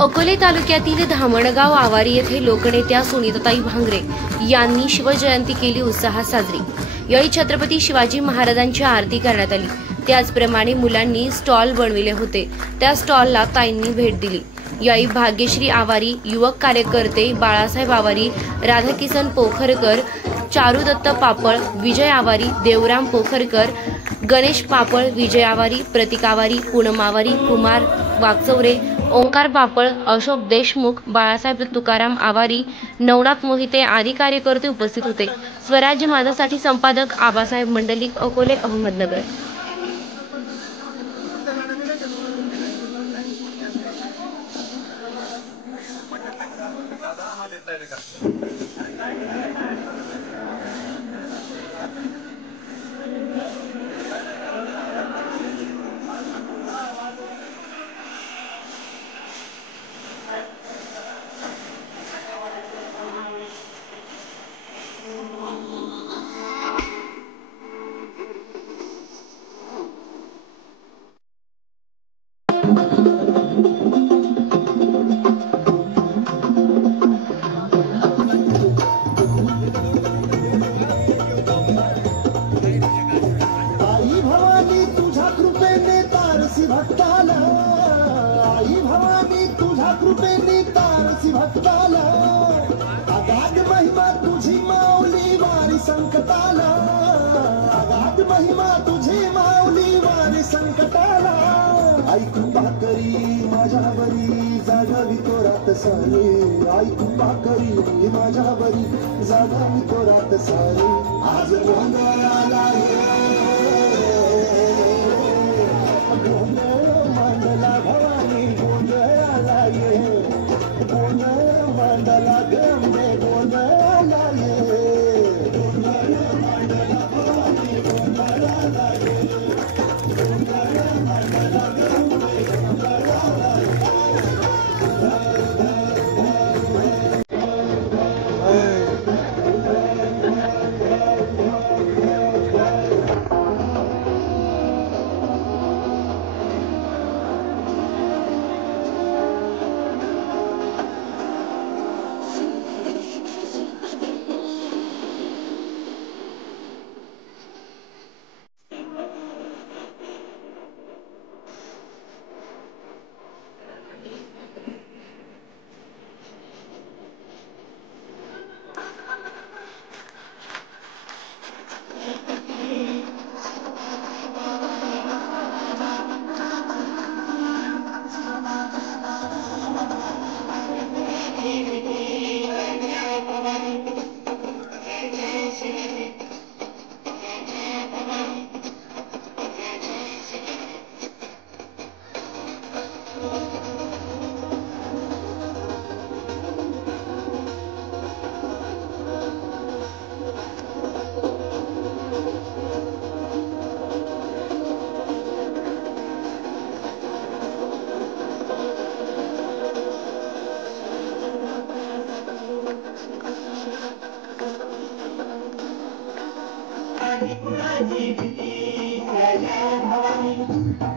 अकोले तालुक्यातील धामणगाव आवारी येथे लोकनेत्या सुनीताताई भांगरे यांनी शिवजयंती केली उत्साहात साजरी। यावेळी छत्रपती शिवाजी महाराजांची आरती करण्यात आली। त्याचप्रमाणे मुलांनी स्टॉल बनविले होते, त्या स्टॉलला ताईंनी भेट दिली। यावेळी भाग्यश्री आवारी, युवक कार्यकर्ते बाळासाहेब आवारी, राधाकिसन पोखरकर, चारुदत्त पापळ, विजय आवारी, देवराम पोखरकर, गणेश पापळ, विजय आवारी, प्रतीक आवारी, पूनम आवारी, कुमार वागचौरे, ओंकार पापळ, अशोक देशमुख, बाळासाहेब तुकाराम आवारी, नवनाथ मोहिते आदी कार्यकर्ते उपस्थित होते। स्वराज्य माझासाठी संपादक आबासाहेब मंडलिक, अकोले, अहमदनगर। भक्ताला आई भवानी तुझ्या कृपेने तारसी भक्ताला अगाध महिमा तुझी माऊली वारी संकटाला अगाध महिमा तुझी माऊली वारी संकटाला आई कृपा करी माझ्यावरी जागावी तोरात सारे आई कृपा करी माझ्यावरी जागावी तोरात सारे आज गोंधळाला मंडला भवानी गोंधळाला ये गोंधळ मंडला गंगे गोंधळाला ये गोंधळ मंडला भवानी गोंधळाला ये गोंधळ मंडला गंगे गोंधळाला भवानी